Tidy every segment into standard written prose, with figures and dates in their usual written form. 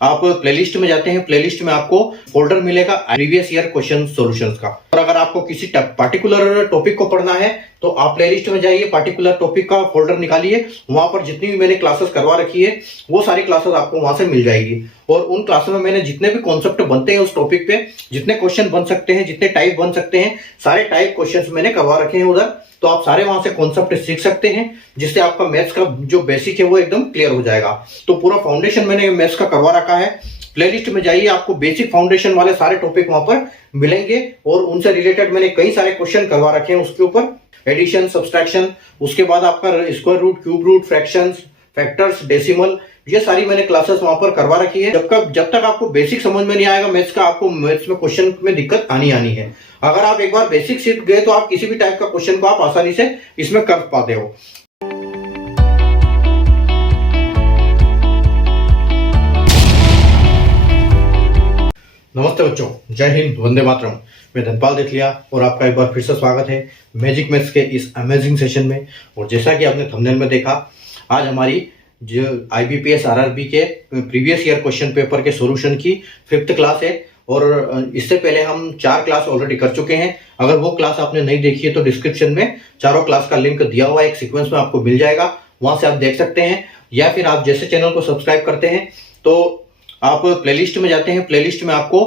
आप प्लेलिस्ट में जाते हैं, प्लेलिस्ट में आपको फोल्डर मिलेगा प्रीवियस ईयर क्वेश्चन सॉल्यूशंस का। और अगर आपको किसी पार्टिकुलर टॉपिक को पढ़ना है तो आप प्लेलिस्ट में जाइए, पार्टिकुलर टॉपिक का फोल्डर निकालिए, वहां पर जितनी भी मैंने क्लासेस करवा रखी है वो सारी क्लासेस आपको वहां से मिल जाएगी। और उन क्लासेस में मैंने जितने भी कॉन्सेप्ट बनते हैं उस टॉपिक पे, जितने क्वेश्चन बन सकते हैं, जितने टाइप बन सकते हैं, सारे टाइप क्वेश्चन मैंने करवा रखे हैं उधर। तो आप सारे वहां से कॉन्सेप्ट सीख सकते हैं, जिससे आपका मैथ्स का जो बेसिक है वो एकदम क्लियर हो जाएगा। तो पूरा फाउंडेशन मैंने मैथ्स का करवा रखा है। प्लेलिस्ट में जाइए, आपको बेसिक फाउंडेशन वाले सारे टॉपिक वहां पर मिलेंगे और उनसे रिलेटेड मैंने कई सारे क्वेश्चन करवा रखे हैं उसके ऊपर। एडिशन, सब्सट्रैक्शन, उसके बाद आपका square root, cube root, fractions, factors, decimal, ये सारी मैंने क्लासेस वहां पर करवा रखी है। जब तक आपको बेसिक समझ में नहीं आएगा मैथ्स का, आपको मैथ्स में क्वेश्चन में दिक्कत आनी है। अगर आप एक बार बेसिक सीख गए तो आप किसी भी टाइप का क्वेश्चन को आप आसानी से इसमें कर पाते हो। नमस्ते बच्चों, जय हिंद, वंदे मातरम। मैं धनपाल देथलिया और आपका एक बार फिर से स्वागत है मैजिक मैथ्स के इस अमेजिंग सेशन में। और जैसा कि आपने थंबनेल में देखा, आज हमारी जो IBPS RRB के प्रीवियस ईयर क्वेश्चन पेपर के सॉल्यूशन की 5th क्लास है। और इससे पहले हम 4 क्लास ऑलरेडी कर चुके हैं। अगर वो क्लास आपने नहीं देखी है तो डिस्क्रिप्शन में चारों क्लास का लिंक दिया हुआ है, एक सीक्वेंस में आपको मिल जाएगा, वहां से आप देख सकते हैं। या फिर आप जैसे चैनल को सब्सक्राइब करते हैं तो आप प्लेलिस्ट में जाते हैं, प्लेलिस्ट में आपको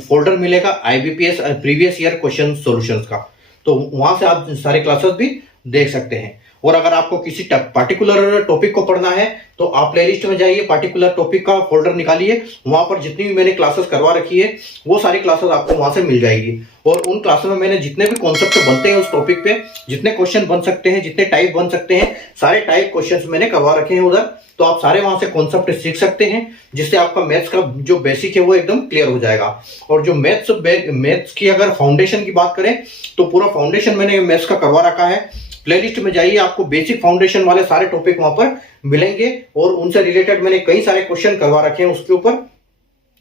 फोल्डर मिलेगा IBPS previous year question solutions का। तो वहां से आप सारे क्लासेस भी देख सकते हैं। और अगर आपको किसी पार्टिकुलर टॉपिक को पढ़ना है तो आप प्लेलिस्ट में जाइए, पार्टिकुलर टॉपिक का फोल्डर निकालिए, वहां पर जितनी भी मैंने क्लासेस करवा रखी है वो सारी क्लासेस आपको वहां से मिल जाएगी। और उन क्लासेस में मैंने जितने भी कॉन्सेप्ट बनते हैं उस टॉपिक पे, जितने क्वेश्चन बन सकते हैं, जितने टाइप बन सकते हैं, सारे टाइप क्वेश्चन मैंने करवा रखे हैं उधर। तो आप सारे वहां से कॉन्सेप्ट सीख सकते हैं, जिससे आपका मैथ्स का जो बेसिक है वो एकदम क्लियर हो जाएगा। और जो मैथ्स की अगर फाउंडेशन की बात करें तो पूरा फाउंडेशन मैंने मैथ्स का करवा रखा है। प्लेलिस्ट में जाइए, आपको बेसिक फाउंडेशन वाले सारे टॉपिक वहां पर मिलेंगे और उनसे रिलेटेड मैंने कई सारे क्वेश्चन करवा रखे हैं उसके ऊपर।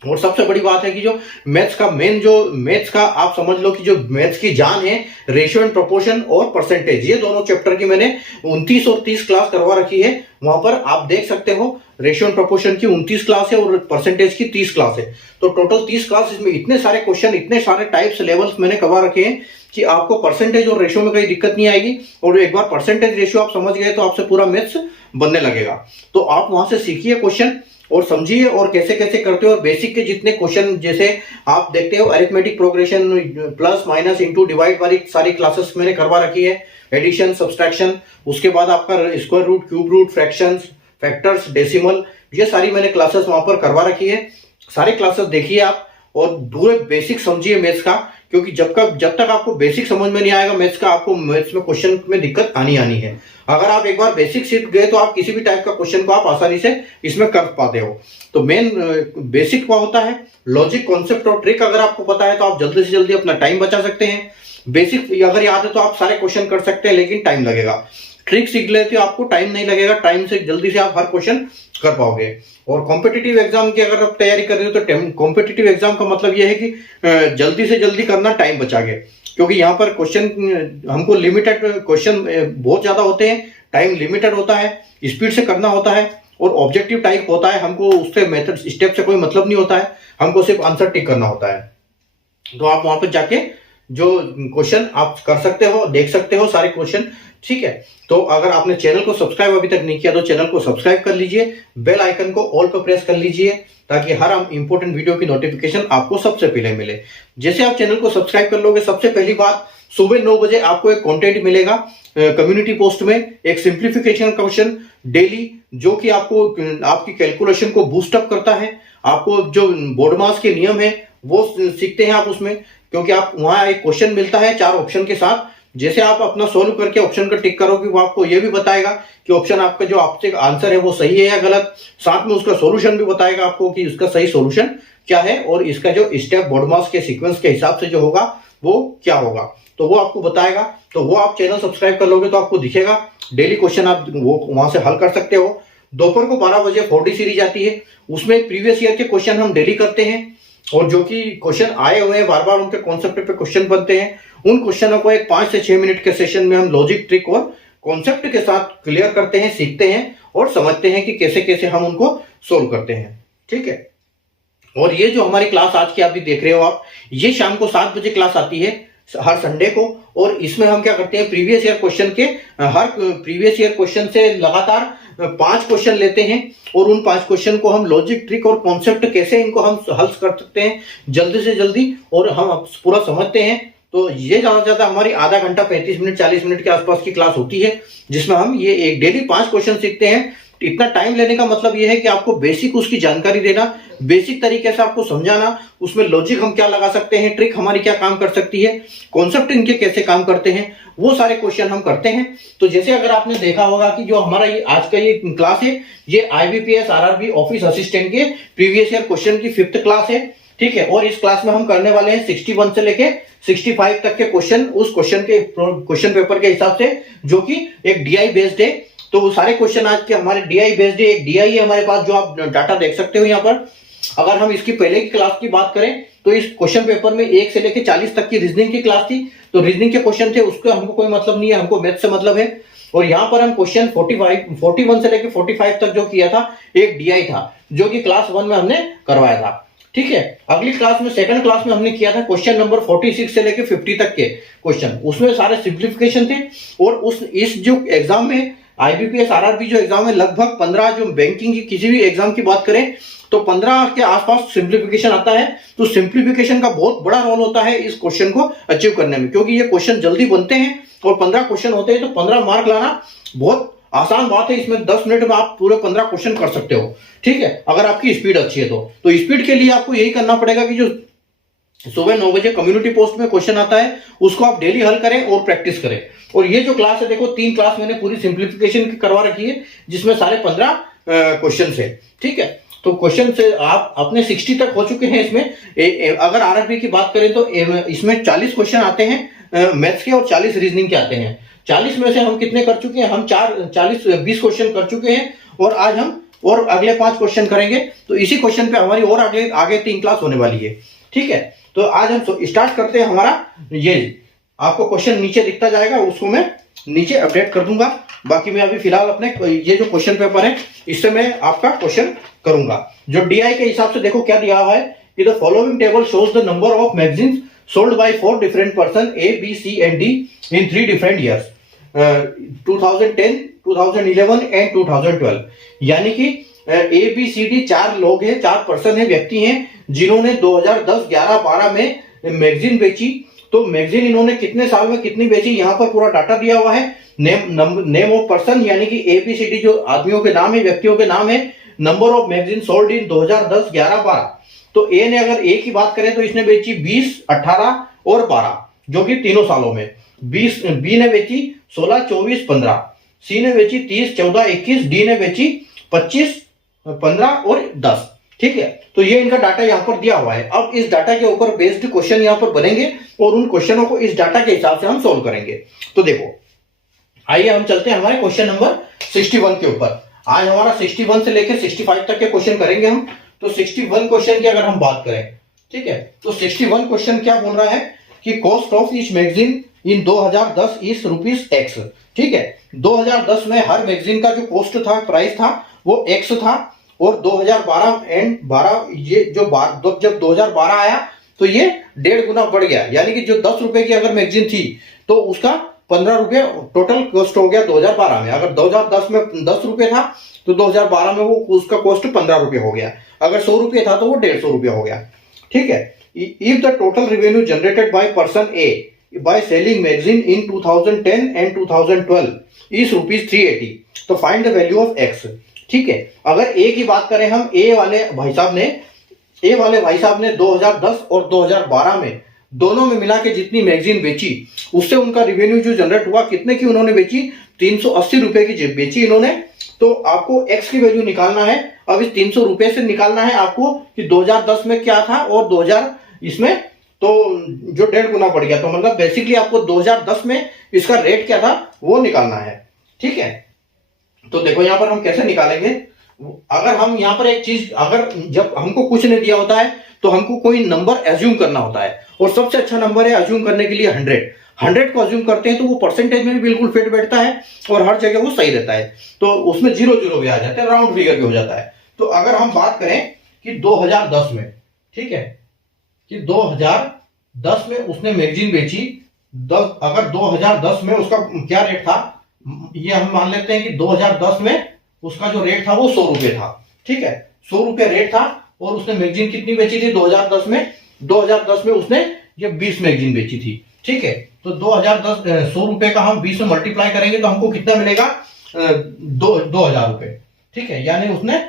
और सबसे बड़ी बात है कि जो मैथ्स का मेन, जो मैथ्स का आप समझ लो कि जो मैथ्स की जान है, रेशियो एंड प्रोपोर्शन और परसेंटेज, ये दोनों चैप्टर की मैंने 29 और 30 क्लास करवा रखी है। वहां पर आप देख सकते हो रेशियो एंड प्रोपोर्शन की 29 क्लास है और परसेंटेज की 30 क्लास है। तो टोटल 30 क्लास, इसमें इतने सारे क्वेश्चन, इतने सारे टाइप्स, लेवल्स मैंने करवा रखे हैं कि आपको परसेंटेज और रेशियो में कोई दिक्कत नहीं आएगी। और एक बार परसेंटेज रेशियो आप समझ गए तो आपसे पूरा मैथ्स बनने लगेगा। तो आप वहां से सीखिए क्वेश्चन और समझिए और कैसे कैसे करते हो। और बेसिक के जितने क्वेश्चन, जैसे आप देखते हो arithmetic progression, plus minus into divide वाली सारी क्लासेस मैंने करवा रखी है। एडिशन, सब्सट्रैक्शन, उसके बाद आपका square root, cube root, fractions, factors, decimal, ये सारी मैंने क्लासेस वहां पर करवा रखी है। सारे क्लासेस देखिए आप और पूरे बेसिक समझिए मैथ्स का, क्योंकि जब तक आपको बेसिक समझ में नहीं आएगा मैथ्स का, आपको मैथ्स में क्वेश्चन में दिक्कत आनी है। अगर आप एक बार बेसिक सीख गए तो आप किसी भी टाइप का क्वेश्चन को आप आसानी से इसमें कर पाते हो। तो मेन बेसिक क्या होता है, लॉजिक, कॉन्सेप्ट और ट्रिक अगर आपको पता है तो आप जल्दी से जल्दी अपना टाइम बचा सकते हैं। बेसिक अगर याद है तो आप सारे क्वेश्चन कर सकते हैं, लेकिन टाइम लगेगा। ट्रिक सीख लेते हो आपको टाइम नहीं लगेगा, टाइम से जल्दी से आप हर क्वेश्चन कर पाओगे। और कॉम्पिटिटिव एग्जाम की अगर आप तैयारी कर रहे हो तो कॉम्पिटिटिव एग्जाम का मतलब यह है कि जल्दी से जल्दी करना, टाइम बचा के, क्योंकि यहाँ पर क्वेश्चन हमको लिमिटेड क्वेश्चन बहुत ज्यादा होते हैं, टाइम लिमिटेड होता है, स्पीड से करना होता है और ऑब्जेक्टिव टाइप होता है। हमको उससे मेथड स्टेप से कोई मतलब नहीं होता है, हमको सिर्फ आंसर टिक करना होता है। तो आप वहां पर जाके जो क्वेश्चन आप कर सकते हो, देख सकते हो सारे क्वेश्चन, ठीक है। तो अगर आपने चैनल को सब्सक्राइब अभी तक नहीं किया तो चैनल को सब्सक्राइब कर लीजिए, बेल आइकन को ऑल पर प्रेस कर लीजिए, ताकि हर इंपॉर्टेंट वीडियो की नोटिफिकेशन आपको सबसे पहले मिले। जैसे आप चैनल को सब्सक्राइब कर लोगे, सबसे पहली बात, सुबह 9 बजे आपको एक कंटेंट मिलेगा कम्युनिटी पोस्ट में, एक सिंप्लीफिकेशन क्वेश्चन डेली, जो कि आपको आपकी कैलकुलेशन को बूस्ट अप करता है। आपको जो बोर्ड मास के नियम है वो सीखते हैं आप उसमें, क्योंकि आप वहां एक क्वेश्चन मिलता है 4 ऑप्शन के साथ। जैसे आप अपना सोल्व करके ऑप्शन का टिक करोगे, वो आपको ये भी बताएगा कि ऑप्शन आपका जो आपसे आंसर है वो सही है या गलत। साथ में उसका सॉल्यूशन भी बताएगा आपको कि इसका सही सॉल्यूशन क्या है और इसका जो स्टेप बोर्ड मास के सीक्वेंस के हिसाब से जो होगा वो क्या होगा, तो वो आपको बताएगा। तो वो आप चैनल सब्सक्राइब कर लोगे तो आपको दिखेगा डेली क्वेश्चन, आप वो वहां से हल कर सकते हो। दोपहर को 12 बजे 4D सीरीज आती है, उसमें प्रीवियस ईयर के क्वेश्चन हम डेली करते हैं और जो कि क्वेश्चन आए हुए हैं बार बार उनके कॉन्सेप्ट पे क्वेश्चन बनते हैं। उन क्वेश्चनों को एक 5 से 6 मिनट के सेशन में हम लॉजिक, ट्रिक और कॉन्सेप्ट के साथ क्लियर करते हैं, सीखते हैं और समझते हैं कि कैसे कैसे हम उनको सोल्व करते हैं। ठीक है। और ये जो हमारी क्लास आज की आप भी देख रहे हो आप, ये शाम को 7 बजे क्लास आती है हर संडे को। और इसमें हम क्या करते हैं, प्रीवियस ईयर क्वेश्चन के हर प्रीवियस ईयर क्वेश्चन से लगातार 5 क्वेश्चन लेते हैं और उन 5 क्वेश्चन को हम लॉजिक, ट्रिक और कॉन्सेप्ट कैसे इनको हम हल कर सकते हैं जल्दी से जल्दी और हम पूरा समझते हैं। तो ये ज्यादा से ज्यादा हमारी आधा घंटा 35 मिनट 40 मिनट के आसपास की क्लास होती है, जिसमें हम ये एक डेली 5 क्वेश्चन सीखते हैं। इतना टाइम लेने का मतलब ये है कि आपको बेसिक उसकी जानकारी देना, बेसिक तरीके से आपको समझाना, उसमें लॉजिक हम क्या लगा सकते हैं, ट्रिक हमारी क्या काम कर सकती है, कॉन्सेप्ट इनके कैसे काम करते हैं, वो सारे क्वेश्चन हम करते हैं। तो जैसे अगर आपने देखा होगा कि जो हमारा ये आज का ये क्लास है, ये IBPS RRB ऑफिस असिस्टेंट के प्रीवियस ईयर क्वेश्चन की 5th क्लास है, ठीक है। और इस क्लास में हम करने वाले हैं 61 से लेके 65 तक के क्वेश्चन, उस क्वेश्चन पेपर के हिसाब से, जो कि एक DI बेस्ड है। तो वो सारे क्वेश्चन आज के हमारे DI बेस्ड है। एक DI है हमारे पास जो आप डाटा देख सकते हो यहाँ पर। अगर हम इसकी पहले की क्लास की बात करें तो इस क्वेश्चन पेपर में 1 से लेकर 40 तक की रीजनिंग की क्लास थी। तो रीजनिंग के क्वेश्चन थे, उसको हमको कोई मतलब नहीं है, हमको मैथ से मतलब है। और यहाँ पर हम क्वेश्चन 41 से लेकर 45 तक जो किया था, एक DI था जो कि क्लास 1 में हमने करवाया था, ठीक है। अगली क्लास में, सेकंड क्लास में हमने किया था क्वेश्चन नंबर 46 से लेकर 50 तक के क्वेश्चन, उसमें सारे सिंप्लीफिकेशन थे। और इस जो एग्जाम में IBPS RRB जो एग्जाम है, लगभग 15, जो बैंकिंग की किसी भी एग्जाम की बात करें तो 15 के आसपास सिंप्लीफिकेशन आता है। तो सिंप्लीफिकेशन का बहुत बड़ा रोल होता है इस क्वेश्चन को अचीव करने में, क्योंकि ये क्वेश्चन जल्दी बनते हैं और 15 क्वेश्चन होते हैं। तो 15 मार्क लाना बहुत आसान बात है। इसमें 10 मिनट में आप पूरे 15 क्वेश्चन कर सकते हो, ठीक है, अगर आपकी स्पीड अच्छी है तो स्पीड के लिए आपको यही करना पड़ेगा कि जो सुबह 9 बजे कम्युनिटी पोस्ट में क्वेश्चन आता है उसको आप डेली हल करें और प्रैक्टिस करें। और ये जो क्लास है, देखो 3 क्लास मैंने पूरी सिंप्लीफिकेशन की करवा रखी है, जिसमें सारे 15 क्वेश्चन है, ठीक है। तो क्वेश्चन से आप अपने 60 तक हो चुके हैं इसमें। अगर RRB की बात करें तो इसमें 40 क्वेश्चन आते हैं मैथ्स के और 40 रीजनिंग के आते हैं। 40 में से हम कितने कर चुके हैं, हम 20 क्वेश्चन कर चुके हैं। और आज हम और अगले 5 क्वेश्चन करेंगे। तो इसी क्वेश्चन पे हमारी और आगे 3 क्लास होने वाली है, ठीक है। तो आज हम स्टार्ट करते हैं। हमारा ये आपको क्वेश्चन नीचे दिखता जाएगा, उसको मैं नीचे अपडेट कर दूंगा। बाकी मैं अभी फिलहाल अपने ये जो क्वेश्चन पेपर है इससे मैं आपका क्वेश्चन करूंगा। जो DI के हिसाब से देखो क्या दिया हुआ है कि the following table shows the number of magazines sold by 4 different person A, B, C and D in 3 different years, 2010, 2011 and 2012। यानी कि A, B, C, D 4 लोग हैं, 4 पर्सन है, व्यक्ति हैं, जिन्होंने 2010, 11, 12 में मैगजीन बेची। तो मैगजीन इन्होंने कितने साल में कितनी बेची, यहाँ पर पूरा डाटा दिया हुआ है। नेम ऑफ पर्सन यानी कि A, B, C, D जो आदमियों के नाम है, व्यक्तियों के नाम है। Number of magazine sold in 2010, 11, 12। तो A ने, अगर A की बात करें तो इसने बेची 20, 18 और 12, जो कि तीनों सालों में। B ने बेची 16, 24, 15। C ने बेची 30, 14, 21। D ने बेची 25, 15 और 10, ठीक है। तो ये इनका डाटा यहाँ पर दिया हुआ है। अब इस डाटा के ऊपर बेस्ड क्वेश्चन यहाँ पर बनेंगे और उन क्वेश्चनों को इस डाटा के हिसाब से हम सोल्व करेंगे। तो देखो, आइए हम चलते हैं हमारे क्वेश्चन नंबर 61 के ऊपर। आज हमारा 61 से लेकर 65 तक के क्वेश्चन करेंगे हम। तो 61 क्वेश्चन की अगर हम बात करें, ठीक है, तो 61 क्वेश्चन क्या बोल रहा है कि cost of each magazine in 2010 is ₹X, ठीक है। 2010 में हर मैगजीन का जो कॉस्ट था, प्राइस था, वो X था। और 2012 एंड 12, ये जो जब 2012 आया तो ये 1.5 गुना बढ़ गया। यानी कि जो 10 रुपए की अगर मैगजीन थी तो उसका 15 रुपए टोटल कॉस्ट हो गया 2012 में। अगर 2010 में 10 रुपए था तो 2012 में वो उसका कॉस्ट 15 रुपए हो गया। अगर 100 रुपए था तो वो 150 रुपया हो गया, ठीक है। If the total revenue generated by person A by selling magazine in 2010 and 2012 is ₹380, तो find the value of X, ठीक है। अगर A की बात करें हम, A वाले भाई साहब ने 2010 और 2012 में दोनों में मिला के जितनी मैगजीन बेची, उससे उनका रेवेन्यू जो जनरेट हुआ, कितने की उन्होंने बेची, 380 रुपए की बेची इन्होंने। तो आपको X की वैल्यू निकालना है। अब इस 300 रुपए से निकालना है आपको कि 2010 में क्या था और 2000 इसमें, तो जो 1.5 गुना बढ़ गया। तो मतलब बेसिकली आपको 2010 में इसका रेट क्या था वो निकालना है, ठीक है। तो देखो यहाँ पर हम कैसे निकालेंगे। अगर हम यहाँ पर एक चीज, अगर जब हमको कुछ नहीं दिया होता है तो हमको कोई नंबर एज्यूम करना होता है, और सबसे अच्छा नंबर है एज्यूम करने के लिए 100 को एज्यूम करते हैं तो वो परसेंटेज में भी बिल्कुल फिट बैठता है और हर जगह वो सही रहता है। तो उसमें 0 0 भी आ जाता है, राउंड फिगर भी हो जाता है। तो अगर हम बात करें कि 2010 में, ठीक है, कि 2010 में उसने मैगजीन बेची। अगर 2010 में उसका क्या रेट था, ये हम मान लेते हैं कि 2010 में उसका जो रेट था वो 100 रुपए था, ठीक है, 100 रुपए रेट था। और उसने मैगजीन कितनी बेची थी 2010 में? 2010 में उसने ये 20 मैगजीन बेची थी, ठीक है। तो 2010 100 रुपए का हम 20 में मल्टीप्लाई करेंगे तो हमको कितना मिलेगा? 2000 रुपए, ठीक है। यानी उसने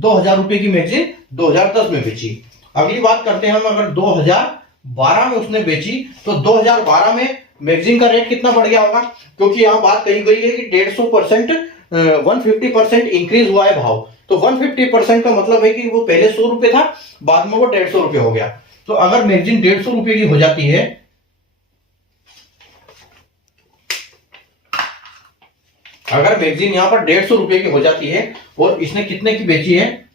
2000 रुपए की मैगजीन 2010 में बेची। अगली बात करते हैं हम, अगर 2012 में उसने बेची तो 2012 में मैगजीन का रेट कितना बढ़ गया होगा? क्योंकि यहां बात कही गई है कि 150% 150% इंक्रीज हुआ है भाव। तो 150% का मतलब है कि वो पहले 100 रुपए था, बाद में वो 150 रुपए हो गया। तो अगर मैगजीन 150 रुपए की हो जाती है, अगर मैगजीन यहां पर 150 रुपए की हो जाती है और इसने कितने की बेची है?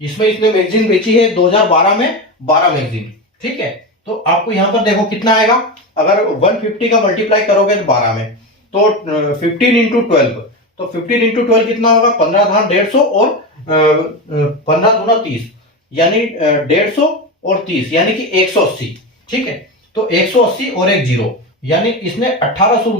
इसमें इसने मैगजीन बेची है 2012 में 12 मैगजीन, ठीक है। तो आपको यहां पर देखो कितना आएगा, अगर 150 का मल्टीप्लाई करोगे तो 12 में, तो 15 इंटू 12, तो 15 इंटू 12 कितना होगा? 15 धान 150 और 15 दूना 30, यानी 150 और 30 यानी कि 180, ठीक है। तो 180 और एक जीरो, यानी इसने 1800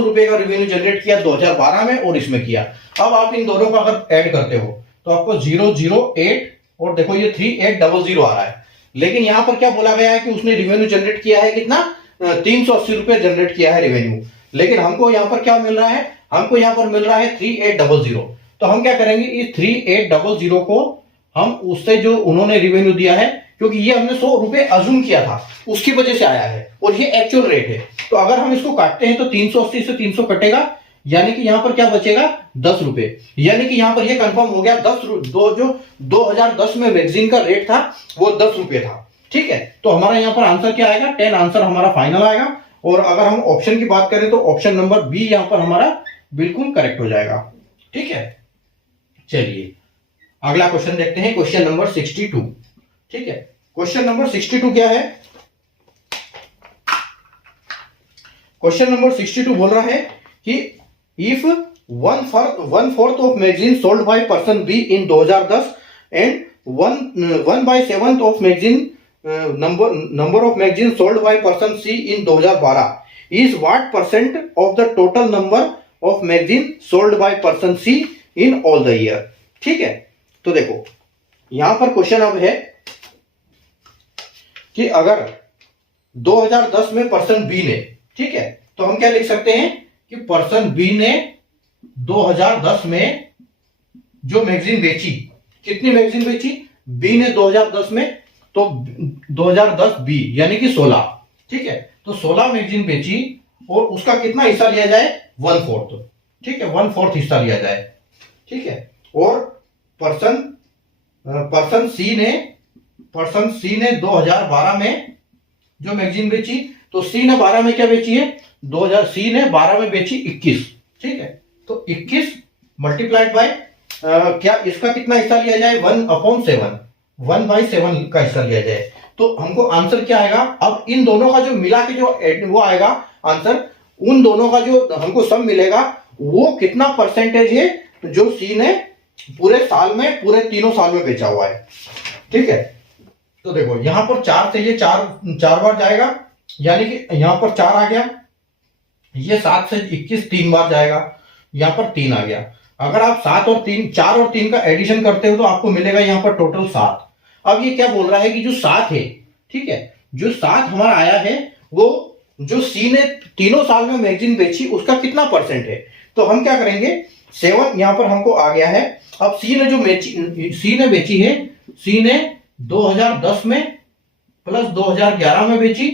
रुपए का रेवेन्यू जनरेट किया 2012 में और इसमें किया। अब आप इन दोनों का अगर ऐड करते हो तो आपको 008 और देखो ये 3800 आ रहा है। लेकिन यहां पर क्या बोला गया है कि उसने रेवेन्यू जनरेट किया है कितना? 380 रुपए जनरेट किया है रेवेन्यू। लेकिन हमको यहां पर क्या मिल रहा है? हमको यहां पर मिल रहा है 3800। तो हम क्या करेंगे, इस 3800 को हम उससे जो उन्होंने रेवेन्यू दिया है, क्योंकि ये हमने 100 रुपए अज्यूम किया था, उसकी वजह से आया है और ये एक्चुअल रेट है। तो अगर हम इसको काटते हैं तो 380 से 300 कटेगा, यानी कि यहां पर क्या बचेगा? 10 रुपए। यानी कि यहां पर ये कंफर्म हो गया 10 जो 2010 में मैगजीन का रेट था वो 10 रुपए था, ठीक है। तो हमारा यहां पर आंसर क्या आएगा? 10 आंसर हमारा फाइनल आएगा। और अगर हम ऑप्शन की बात करें तो ऑप्शन नंबर बी यहां पर हमारा बिल्कुल करेक्ट हो जाएगा, ठीक है। चलिए अगला क्वेश्चन देखते हैं, क्वेश्चन नंबर 62, ठीक है। क्वेश्चन नंबर 62 क्या है? क्वेश्चन नंबर 62 बोल रहा है कि if 1/4 of magazine sold by person be in 2010 and 1/7 of magazine number of magazines sold by person C in 2012 is what percent of the total number of magazines sold by person C in all the year, ठीक है। तो देखो यहां पर question अब है कि अगर 2010 में पर्सन बी ने, ठीक है, तो हम क्या लिख सकते हैं कि पर्सन बी ने 2010 में जो मैगजीन बेची, कितनी मैगजीन बेची? बी ने 2010 में, तो 2010 बी यानी कि 16, ठीक है। तो 16 मैगजीन बेची और उसका कितना हिस्सा लिया जाए? 1/4, ठीक है, 1/4 हिस्सा लिया जाए, ठीक है। और पर्सन सी ने 2012 में जो मैगजीन बेची, तो सी ने 12 में क्या बेची है? 2000 सी ने 12 में बेची 21, ठीक है। तो 21 मल्टीप्लाइड बाय क्या इसका कितना हिस्सा लिया जाए? 1/7, 1/7 का हिस्सा लिया जाए। तो हमको आंसर क्या आएगा? अब इन दोनों का जो मिला के जो वो आएगा आंसर, उन दोनों का जो हमको सम मिलेगा वो कितना परसेंटेज है जो सी ने पूरे साल में, पूरे तीनों साल में बेचा हुआ है, ठीक है। तो देखो यहां पर 4 से ये 4 बार जाएगा, यानी कि यहां पर 4 आ गया, ये 7 से 21 3 बार जाएगा, यहां पर 3 आ गया। अगर आप 4 और 3 का एडिशन करते हो तो आपको मिलेगा यहां पर टोटल 7। अब ये क्या बोल रहा है कि जो 7 है, ठीक है, जो 7 हमारा आया है वो जो सी ने तीनों साल में मैगजीन बेची उसका कितना परसेंट है? तो हम क्या करेंगे, 7 यहां पर हमको आ गया है। अब सी ने बेची है, सी ने 2010 में प्लस 2011 में बेची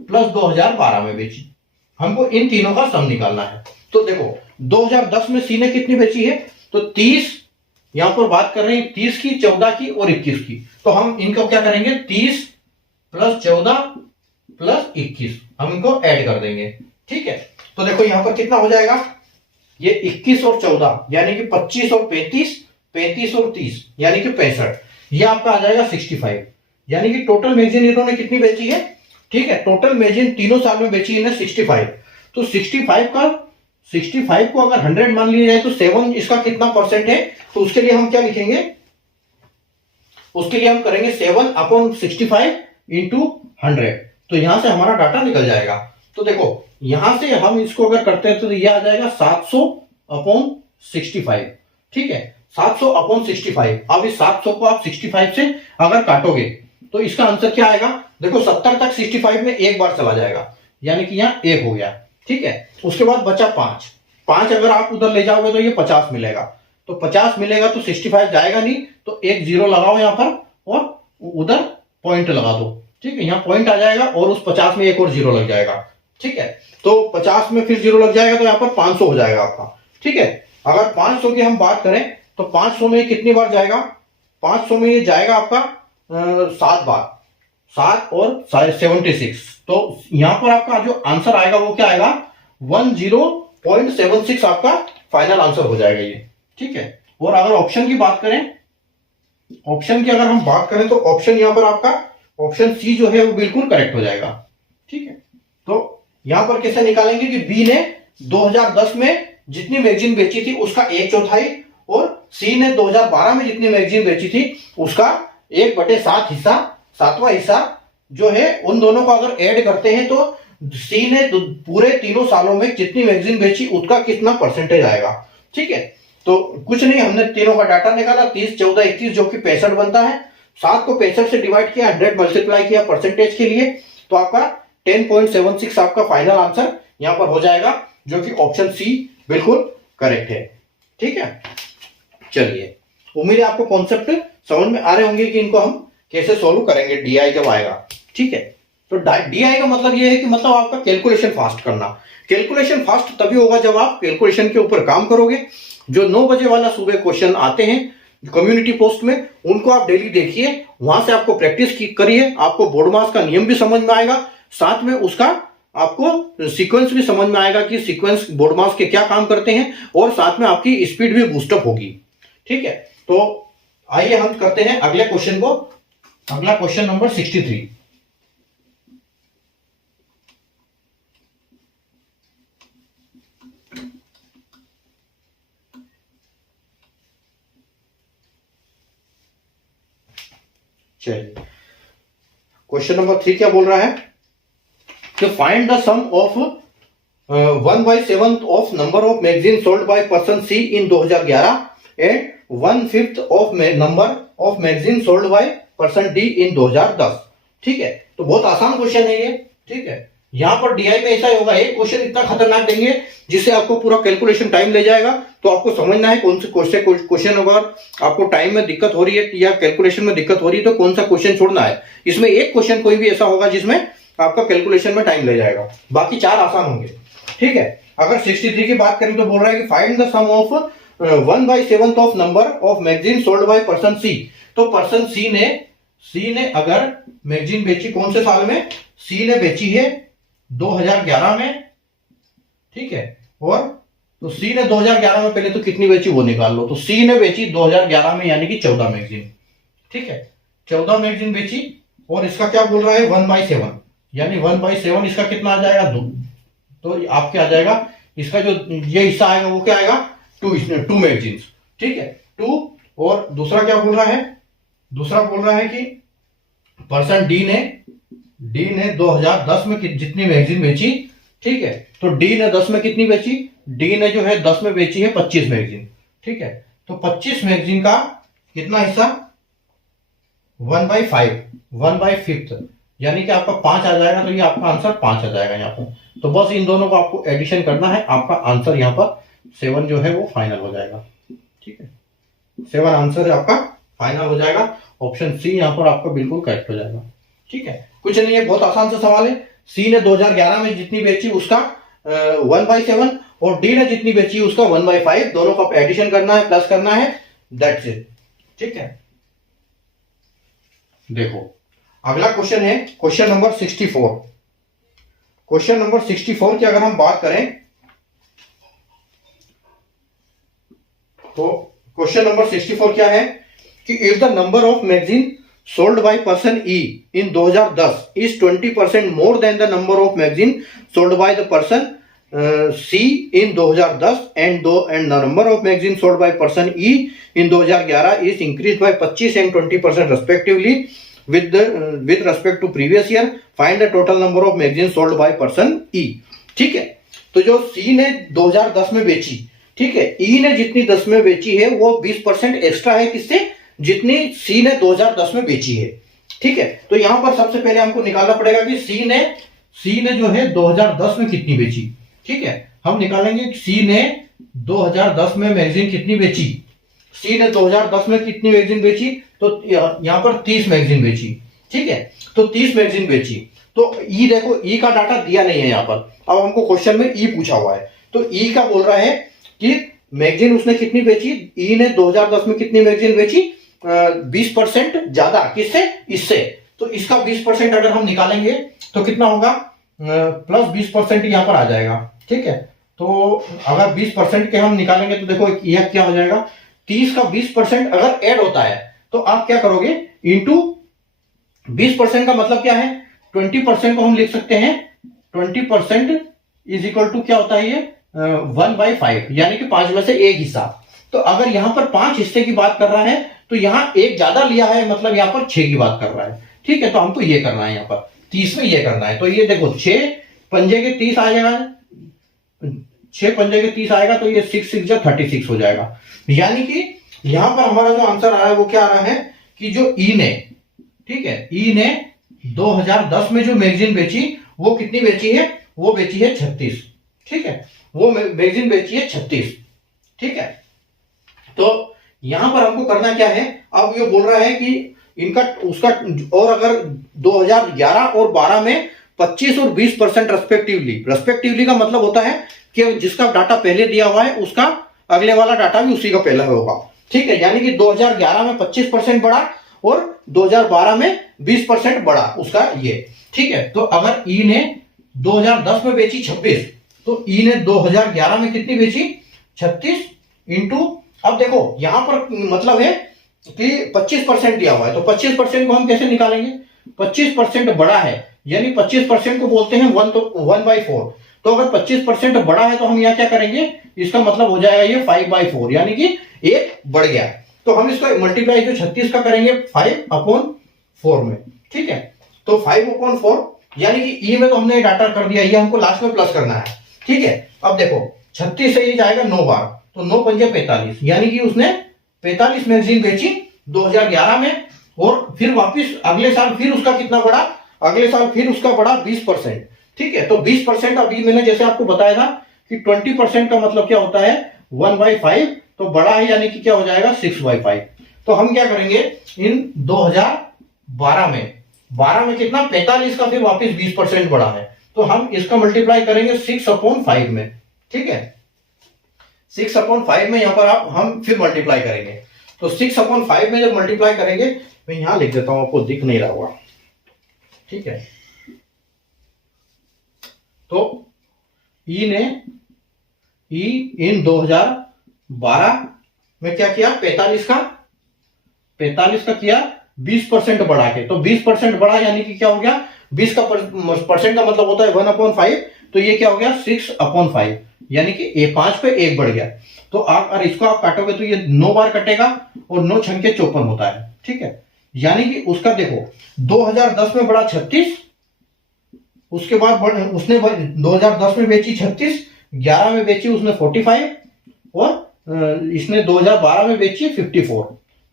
प्लस 2012 में बेची, हमको इन तीनों का सम निकालना है। तो देखो 2010 में सी ने कितनी बेची है? तो 30, यहां पर बात कर रहे हैं 30 की, 14 की और 21 की। तो हम इनको क्या करेंगे, 30 प्लस 14 प्लस 21 हम इनको ऐड कर देंगे, ठीक है। तो देखो यहां पर कितना हो जाएगा, ये 21 और 14 यानी कि 25 और 35, 35 और 30 यानी कि 65, ये आपका आ जाएगा 65। यानी कि टोटल मैगजीन इन्होंने कितनी बेची है? ठीक है, टोटल मैगजीन तीनों साल में बेची इन्हें 65। तो 65 को अगर 100 मान लिया जाए तो 7 इसका कितना परसेंट है? तो उसके लिए हम क्या लिखेंगे, उसके लिए हम करेंगे 7/65 इंटू 100। तो यहां से हमारा डाटा निकल जाएगा। तो देखो यहां से हम इसको अगर करते हैं तो ये आ जाएगा 700/65। ठीक है, 700/65। अब इस 700 को आप 65 से अगर काटोगे तो इसका आंसर क्या आएगा? देखो 70 तक 65 में एक बार चला जाएगा, यानी कि यहाँ 1 हो गया। ठीक है, उसके बाद बचा 5 अगर आप उधर ले जाओगे तो ये 50 मिलेगा। तो 50 मिलेगा तो 65 जाएगा नहीं, तो एक 0 लगाओ यहाँ पर और उधर पॉइंट लगा दो। ठीक है, यहाँ पॉइंट आ जाएगा और उस 50 में एक और 0 लग जाएगा। ठीक है, तो 50 में फिर 0 लग जाएगा तो यहाँ पर 500 हो जाएगा आपका। ठीक है, अगर 500 की हम बात करें तो 500 में कितनी बार जाएगा? 500 में ये जाएगा आपका 7 बार, 7 और 76। तो यहां पर आपका जो आंसर आएगा वो क्या आएगा? 10.76 आपका फाइनल आंसर हो जाएगा ये। ठीक है, और अगर ऑप्शन की बात करें, ऑप्शन की अगर हम बात करें तो ऑप्शन यहां पर आपका ऑप्शन सी जो है वो बिल्कुल करेक्ट हो जाएगा। ठीक है, तो यहां पर कैसे निकालेंगे कि बी ने 2010 में जितनी मैगजीन बेची थी उसका 1/4 और सी ने 2012 में जितनी मैगजीन बेची थी उसका 1/7 हिस्सा, 7वां हिस्सा जो है, उन दोनों को अगर ऐड करते हैं तो सी ने पूरे तीनों सालों में जितनी मैगजीन बेची उसका कितना परसेंटेज आएगा। ठीक है, तो कुछ नहीं, हमने तीनों का डाटा निकाला, 30, 14, 21 जो कि 65 बनता है। 7 को 65 से डिवाइड किया, 100 मल्टीप्लाई किया परसेंटेज के लिए, तो आपका 10.76 आपका फाइनल आंसर यहां पर हो जाएगा, जो कि ऑप्शन सी बिल्कुल करेक्ट है। ठीक है, चलिए उम्मीद है आपको कॉन्सेप्ट समझ में आ रहे होंगे कि इनको हम कैसे सोल्व करेंगे डीआई जब आएगा। ठीक है, तो डीआई का मतलब ये है कि मतलब आपका कैलकुलेशन फास्ट करना। कैलकुलेशन फास्ट तभी होगा जब आप कैलकुलेशन के ऊपर काम करोगे। जो 9 बजे वाला सुबह क्वेश्चन आते हैं कम्युनिटी पोस्ट में, उनको आप डेली देखिए, वहां से आपको प्रैक्टिस करिए, आपको बोर्ड मास का नियम भी समझ में आएगा, साथ में उसका आपको सीक्वेंस भी समझ में आएगा कि सीक्वेंस बोर्ड मास के क्या काम करते हैं, और साथ में आपकी स्पीड भी बूस्टअप होगी। ठीक है, तो आइए हम करते हैं अगले क्वेश्चन को। अगला क्वेश्चन नंबर 63। चलिए, क्वेश्चन नंबर 3 क्या बोल रहा है कि find the sum of 1/7 of number of magazine sold by person C in 2011 and 1/5 of number of magazine sold by person D in 2010। ठीक है, तो बहुत आसान क्वेश्चन है ये। ठीक है, यहां पर डीआई में ऐसा ही होगा, एक क्वेश्चन इतना खतरनाक देंगे जिससे आपको पूरा कैलकुलेशन टाइम ले जाएगा। तो आपको समझना है कौन से क्वेश्चन, अगर आपको टाइम में दिक्कत हो रही है या कैलकुलेशन में दिक्कत हो रही है तो कौन सा क्वेश्चन छोड़ना है। इसमें एक क्वेश्चन कोई भी ऐसा होगा जिसमें आपका कैलकुलेशन में टाइम ले जाएगा, बाकी 4 आसान होंगे। ठीक है, अगर 63 की बात करें तो बोल रहा है कि find the sum of 1/7 of number of magazine sold by person C. तो पर्सन सी ने अगर मैगजीन बेची कौन से साल में? सी ने बेची है 2011 में। ठीक है, और तो सी ने 2011 में पहले तो कितनी बेची वो निकाल लो। तो सी ने बेची 2011 में यानी कि 14 मैगजीन। ठीक है, 14 मैगजीन बेची, और इसका क्या बोल रहा है? 1/7, यानी 1/7 इसका कितना आ जाएगा? 2। तो आपके आ जाएगा इसका जो ये हिस्सा आएगा वो क्या आएगा? 2 मैगजीन। ठीक है, 2। और दूसरा क्या बोल रहा है? दूसरा बोल रहा है कि पर्सन डी ने 2010 में जितनी मैगजीन बेची। ठीक है, तो डी ने 10 में कितनी बेची? डी ने जो है 10 में बेची है 25 मैगजीन। ठीक है, तो 25 मैगजीन का कितना हिस्सा? 1/5, यानी कि आपका 5 आ जाएगा। तो ये आपका आंसर 5 आ जाएगा यहाँ पर। तो बस इन दोनों को आपको एडिशन करना है, आपका आंसर यहाँ पर 7 जो है वो फाइनल हो जाएगा। ठीक है, 7 आंसर आपका फाइनल हो जाएगा। ऑप्शन सी यहाँ पर आपका बिल्कुल करेक्ट हो जाएगा। ठीक है, कुछ नहीं है, बहुत आसान सा सवाल है। सी ने 2011 में जितनी बेची उसका 1/7 और डी ने जितनी बेची उसका 1/5, दोनों का एडिशन करना है, प्लस करना है, दैट्स इट। ठीक है, देखो अगला क्वेश्चन है क्वेश्चन नंबर 64। क्वेश्चन नंबर 64 की अगर हम बात करें तो क्वेश्चन नंबर 64 क्या है कि if the number of magazine sold by person E in 2010 is 20% more than the number of magazine sold by the person C in 2010 and number of magazine sold by person E in 2011 is increase by 25 and 20% respectively with respect to previous year. Find the total number of magazines sold by person E. ठीक है, तो जो सी ने 2010 में बेची, ठीक है, ई ने जितनी 10 में बेची है वो 20% एक्स्ट्रा है किससे, जितनी सी ने 2010 में बेची है। ठीक है, तो यहां पर सबसे पहले हमको निकालना पड़ेगा कि सी ने जो है 2010 में कितनी बेची। ठीक है, हम निकालेंगे सी ने 2010 में मैगजीन कितनी बेची। सी ने 2010 में कितनी मैगजीन बेची, तो यहां पर 30 मैगजीन बेची। ठीक है, तो 30 मैगजीन बेची। तो ई देखो, ई का डाटा दिया नहीं है यहां पर, अब हमको क्वेश्चन में ई पूछा हुआ है, तो ई का बोल रहा है कि मैगजीन उसने कितनी बेची। ई ने 2010 में कितनी मैगजीन बेची, 20% ज्यादा, किससे, इससे। तो इसका 20% अगर हम निकालेंगे तो कितना होगा, प्लस 20% यहां पर आ जाएगा। ठीक है, तो अगर 20% के हम निकालेंगे तो देखो यह क्या हो जाएगा, 30 का 20% अगर ऐड होता है तो आप क्या करोगे, इंटू 20% का मतलब क्या है, 20% को हम लिख सकते हैं 20% इज इक्वल टू क्या होता है ये 1/5, यानी कि 5 में से एक हिस्सा। तो अगर यहां पर 5 हिस्से की बात कर रहा है तो यहां एक ज्यादा लिया है, मतलब यहां पर 6 की बात कर रहा है। ठीक है, तो हमको ये करना है, यहां पर 30 में ये करना है। तो ये देखो 6 पंजे के 30 आ जाएगा, 6 पंजे के 30 आएगा, तो ये 6 6 जा 36 हो जाएगा। यानी कि यहां पर हमारा जो आंसर आ रहा है वो क्या आ रहा है कि जो ई ने, ठीक है, ई ने 2010 में जो मैगजीन बेची वो कितनी बेची है, वो बेची है 36। ठीक है, वो मैगजीन बेची है 36। ठीक है, तो यहां पर हमको करना क्या है, अब ये बोल रहा है कि इनका उसका, और अगर 2011 और 12 में 25 और 20% रेस्पेक्टिवली का मतलब होता है कि जिसका डाटा पहले दिया हुआ है उसका अगले वाला डाटा भी उसी का पहला होगा। ठीक है, यानी कि 2011 में 25% बढ़ा और 2012 में 20% बढ़ा उसका ये। ठीक है, तो अगर ई ने 2010 में बेची 26, तो ई ने 2011 में कितनी बेची, 36 इंटू, अब देखो यहां पर मतलब है कि 25% दिया हुआ है, तो 25% को हम कैसे निकालेंगे, 25% बड़ा है, यानी 25% को बोलते हैं 1/4। तो अगर 25% बड़ा है तो हम यहाँ क्या करेंगे, इसका मतलब हो जाएगा ये 5/4, यानी कि एक बढ़ गया। तो हम इसको मल्टीप्लाई जो 36 का करेंगे 5/4 में। ठीक है, तो 5/4, यानी कि ई में तो हमने डाटा कर दिया, ये हमको लास्ट में प्लस करना है। ठीक है, अब देखो 36 से ये जाएगा 9 बार, तो 9 पंजे 45, यानी कि उसने 45 मैगजीन बेची 2011 में, और फिर वापिस अगले साल फिर उसका कितना बढ़ा, अगले साल फिर उसका बढ़ा 20%। ठीक है, तो 20% अभी मैंने जैसे आपको बताया था कि 20% का मतलब क्या होता है 1/5, तो बड़ा है यानी कि क्या हो जाएगा 6/5। तो हम क्या करेंगे, इन 2012 में कितना 45 का फिर वापस 20% बढ़ा है, तो हम इसका मल्टीप्लाई करेंगे 6/5 में। ठीक है, 6/5 में यहां पर हम फिर मल्टीप्लाई करेंगे, तो 6/5 में जब मल्टीप्लाई करेंगे, मैं यहां लिख देता हूं, आपको दिख नहीं रहा होगा। ठीक है, तो ई इन 2012 में क्या किया, 45 का किया 20% बढ़ा के, तो 20% बढ़ा यानी कि क्या हो गया, 20 का परसेंट का मतलब होता है 1/5, तो ये क्या हो गया 6/5, यानी कि ये 5 पे 1 बढ़ गया। तो आप अगर इसको आप काटोगे तो ये 9 बार कटेगा, और 9 छंके 54 होता है। ठीक है, यानी कि उसका देखो 2010 में बढ़ा 36, उसके बाद उसने 2010 में बेची 36, 11 में बेची उसने 45, और इसने 2012 में बेची 54।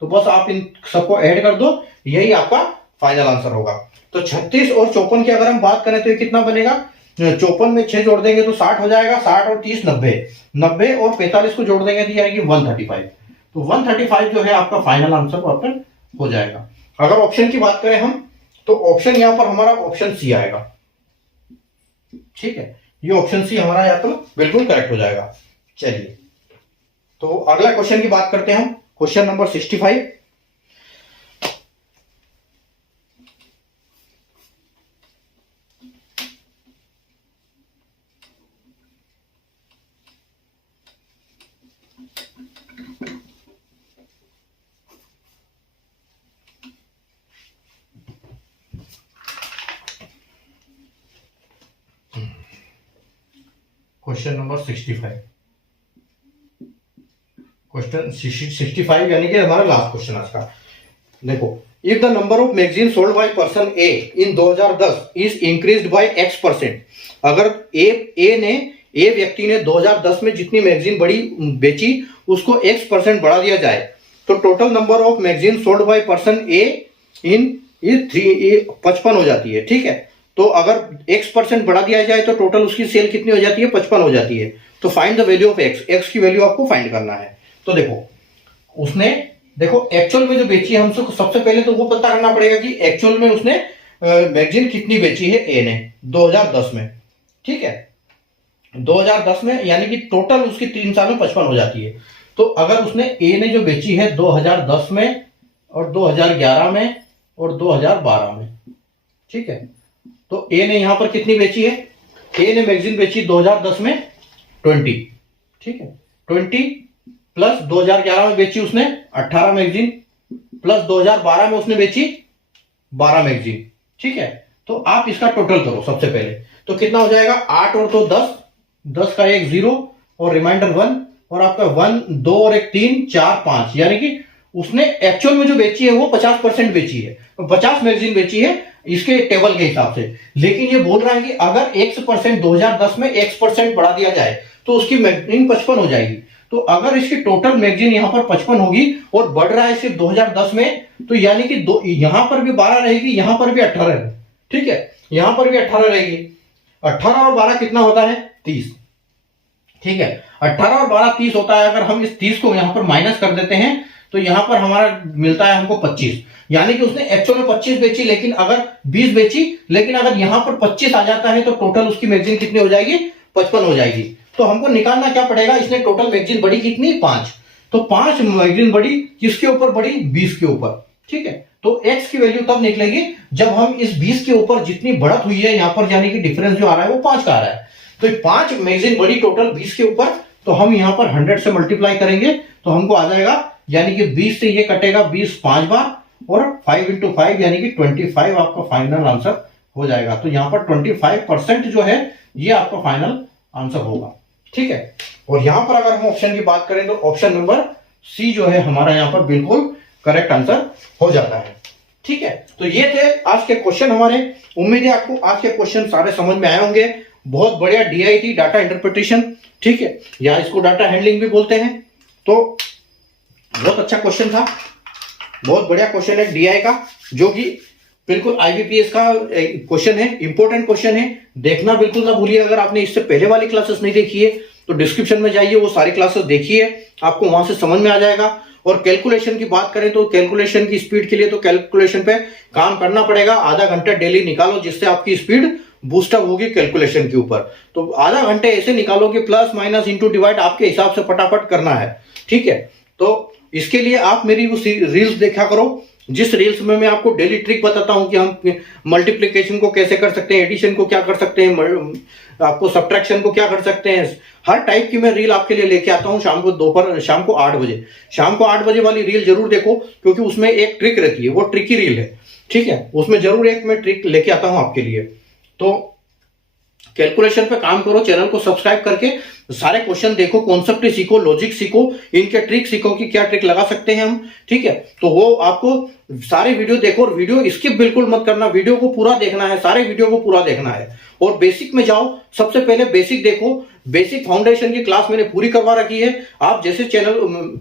तो बस आप इन सबको ऐड कर दो, यही आपका फाइनल आंसर होगा। तो 36 और 54 की अगर हम बात करें तो ये कितना बनेगा, 54 में 6 जोड़ देंगे तो 60 हो जाएगा, 60 और 30 90 और 45 को जोड़ देंगे तो यानी कि 135। तो 135 जो है आपका फाइनल आंसर आपका हो जाएगा। अगर ऑप्शन की बात करें हम, तो ऑप्शन यहां पर हमारा ऑप्शन सी आएगा। ठीक है, ये ऑप्शन सी हमारा यहाँ पर बिल्कुल करेक्ट हो जाएगा। चलिए, तो अगला क्वेश्चन की बात करते हैं हम, question number 65। Question number 65, question 65 यानी कि हमारा लास्ट क्वेश्चन आज का। देखो, if the number of magazine sold by person A in 2010 is increased by x%, अगर ए व्यक्ति ने 2010 में जितनी मैगजीन बड़ी बेची उसको x% बढ़ा दिया जाए तो total number of magazine sold by person A in 55 हो जाती है। ठीक है, तो अगर x% बढ़ा दिया जाए तो टोटल उसकी सेल कितनी हो जाती है? 55 हो जाती है। तो find the value of x की वैल्यू आपको फाइंड करना है। तो देखो, उसने एक्चुअल में जो बेची है हमसे सबसे पहले तो वो पता करना पड़ेगा कि एक्चुअल में उसने मैगजीन कितनी बेची है ए ने 2010 में। ठीक है, 2010 में यानी कि टोटल उसकी 3 साल में 55 हो जाती है। तो अगर उसने ए ने जो बेची है 2010 में और 2011 में और 2012 में, ठीक है, तो ए ने यहां पर कितनी बेची है? ए ने मैगजीन बेची 2010 में 20, ठीक है, 20 प्लस 2011 में बेची उसने 18 मैगजीन प्लस 2012 में उसने बेची 12 मैगजीन। ठीक है, तो आप इसका टोटल करो सबसे पहले, तो कितना हो जाएगा? 8 और 2 10, 10 का एक 0 और रिमाइंडर 1 और आपका 1 2 और एक 3 4 5, यानी कि उसने एक्चुअल में जो बेची है वो 50% बेची है, 50 मैगजीन बेची है इसके टेबल के हिसाब से। लेकिन ये बोल रहा है कि अगर x% 2010 में x% बढ़ा दिया जाए तो उसकी मैगजीन 55 हो जाएगी। तो अगर इसकी टोटल मैगजीन यहां पर 55 होगी और बढ़ रहा है सिर्फ 2010 में, तो यानी कि यहां पर भी 12 रहेगी, यहां पर भी 18 है। ठीक है, यहां पर भी 18 रहेगी। 18 और 12 कितना होता है? 30। ठीक है, 18 और 12 30 होता है। अगर हम इस 30 को यहां पर माइनस कर देते हैं तो यहां पर हमारा मिलता है हमको 25, यानी कि उसने एक्चुअल में 25 बेची, लेकिन अगर 20 बेची, लेकिन अगर यहां पर 25 आ जाता है तो टोटल उसकी मैगजीन कितनी हो जाएगी? 55 हो जाएगी। तो हमको निकालना क्या पड़ेगा? इसने टोटल मैगजीन बढ़ी कितनी? 5। तो 5 मैगजीन बढ़ी, किसके ऊपर बढ़ी? 20 के ऊपर। ठीक है, तो x की वैल्यू तब निकलेगी जब हम इस 20 के ऊपर जितनी बढ़त हुई है यहां पर, यानी कि डिफरेंस जो आ रहा है वो 5 का आ रहा है, तो 5 मैगजीन बढ़ी टोटल 20 के ऊपर, तो हम यहां पर 100 से मल्टीप्लाई करेंगे तो हमको आ जाएगा, यानी कि 20 से ये कटेगा 20 5 बार और 5 इंटू 5 यानी कि 25 आपका फाइनल आंसर हो जाएगा। तो यहां पर 25% जो है ये आपका फाइनल आंसर होगा। ठीक है, और यहां पर अगर हम ऑप्शन की बात करें तो ऑप्शन नंबर सी जो है हमारा यहां पर बिल्कुल करेक्ट आंसर हो जाता है। ठीक है, तो ये थे आज के क्वेश्चन हमारे। उम्मीद है आपको आज के क्वेश्चन सारे समझ में आए होंगे। बहुत बढ़िया DI थी, डाटा इंटरप्रिटेशन, ठीक है, या इसको डाटा हैंडलिंग भी बोलते हैं। तो बहुत अच्छा क्वेश्चन था, बहुत बढ़िया क्वेश्चन है DI का, जो कि बिल्कुल IBPS का क्वेश्चन है, इंपॉर्टेंट क्वेश्चन है। देखना बिल्कुल ना भूलिए। अगर आपने इससे पहले वाली क्लासेस नहीं देखी है तो डिस्क्रिप्शन में जाइए, वो सारी क्लासेस देखिए, आपको वहां से समझ में आ जाएगा। और कैलकुलेशन की बात करें तो कैलकुलेशन की स्पीड के लिए तो कैलकुलेशन पे काम करना पड़ेगा। आधा घंटा डेली निकालो, जिससे आपकी स्पीड बूस्टअप होगी कैलकुलेशन के ऊपर। तो आधा घंटे ऐसे निकालो कि प्लस माइनस इंटू डिवाइड आपके हिसाब से फटाफट करना है। ठीक है, तो इसके लिए आप मेरी वो रील्स देखा करो, जिस रील्स में मैं आपको डेली ट्रिक बताता हूं कि हम मल्टीप्लिकेशन को कैसे कर सकते हैं, एडिशन को क्या कर सकते हैं, आपको सब्ट्रैक्शन को क्या कर सकते हैं। हर टाइप की मैं रील आपके लिए लेके आता हूं शाम को 8 बजे। शाम को 8 बजे वाली रील जरूर देखो, क्योंकि उसमें एक ट्रिक रहती है, वो ट्रिकी रील है। ठीक है, उसमें जरूर एक मैं ट्रिक लेके आता हूं आपके लिए। तो कैलकुलेशन पे काम करो, चैनल को सब्सक्राइब करके सारे क्वेश्चन देखो, कॉन्सेप्ट सीखो, लॉजिक सीखो, इनके ट्रिक सीखो कि क्या ट्रिक लगा सकते हैं हम। ठीक है, तो वो आपको सारे वीडियो देखो और वीडियो स्किप बिल्कुल मत करना, वीडियो को पूरा देखना है, सारे वीडियो को पूरा देखना है। और बेसिक में जाओ, सबसे पहले बेसिक देखो। बेसिक फाउंडेशन की क्लास मैंने पूरी करवा रखी है। आप जैसे चैनल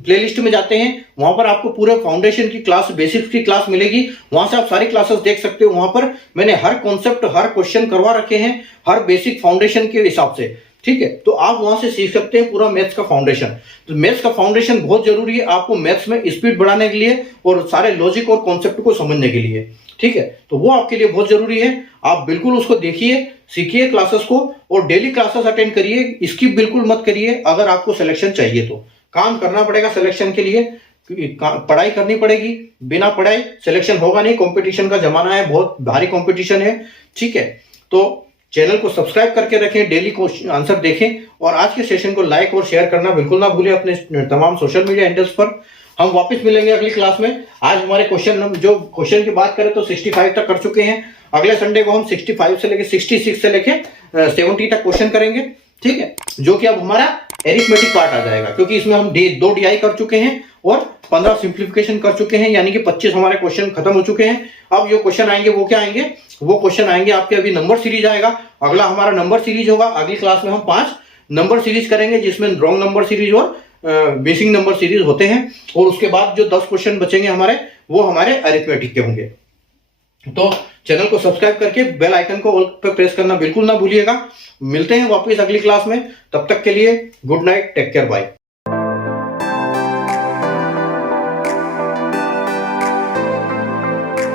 प्लेलिस्ट में जाते हैं वहां पर आपको पूरे फाउंडेशन की क्लास, बेसिक्स की क्लास मिलेगी, वहां से आप सारी क्लासेस देख सकते हो। वहां पर मैंने हर कॉन्सेप्ट, हर क्वेश्चन करवा रखे हैं, हर बेसिक फाउंडेशन के हिसाब से। ठीक है, तो आप वहां से सीख सकते हैं पूरा मैथ्स का फाउंडेशन। तो मैथ्स का फाउंडेशन बहुत जरूरी है आपको मैथ्स में स्पीड बढ़ाने के लिए और सारे लॉजिक और कॉन्सेप्ट को समझने के लिए। ठीक है, तो वो आपके लिए बहुत जरूरी है। आप बिल्कुल उसको देखिए, सीखिए क्लासेस को और डेली क्लासेस अटेंड करिए, स्किप बिल्कुल मत करिए। अगर आपको सिलेक्शन चाहिए तो काम करना पड़ेगा सिलेक्शन के लिए, पढ़ाई करनी पड़ेगी। बिना पढ़ाई सिलेक्शन होगा नहीं, कंपटीशन का जमाना है, बहुत भारी कंपटीशन है। ठीक है, तो चैनल को सब्सक्राइब करके रखें, डेली क्वेश्चन आंसर देखें और आज के सेशन को लाइक और शेयर करना बिल्कुल ना भूलें अपने तमाम सोशल मीडिया हैंडल्स पर। हम वापस मिलेंगे अगली क्लास में। आज हमारे क्वेश्चन की बात करें तो 65 तक कर चुके हैं। अगले संडे को हम 65 से लेके 66 से लेके 70 तक क्वेश्चन करेंगे। ठीक है, जो कि अब हमारा एरिथमेटिक पार्ट आ जाएगा, क्योंकि इसमें हम 2 DI कर चुके हैं और 15 सिंप्लीफिकेशन कर चुके हैं, यानी कि 25 हमारे क्वेश्चन खत्म हो चुके हैं। अब जो क्वेश्चन आएंगे वो क्या आएंगे, वो क्वेश्चन आएंगे आपके, अभी नंबर सीरीज आएगा, अगला हमारा नंबर सीरीज होगा। अगली क्लास में हम 5 नंबर सीरीज करेंगे, जिसमें रॉन्ग नंबर सीरीज और बेसिक नंबर सीरीज होते हैं, और उसके बाद जो 10 क्वेश्चन बचेंगे हमारे, वो हमारे अरिथमेटिक के होंगे। तो चैनल को सब्सक्राइब करके बेल आइकन को ऑल पे प्रेस करना बिल्कुल ना भूलिएगा। मिलते हैं वापस अगली क्लास में, तब तक के लिए good night, take care, bye.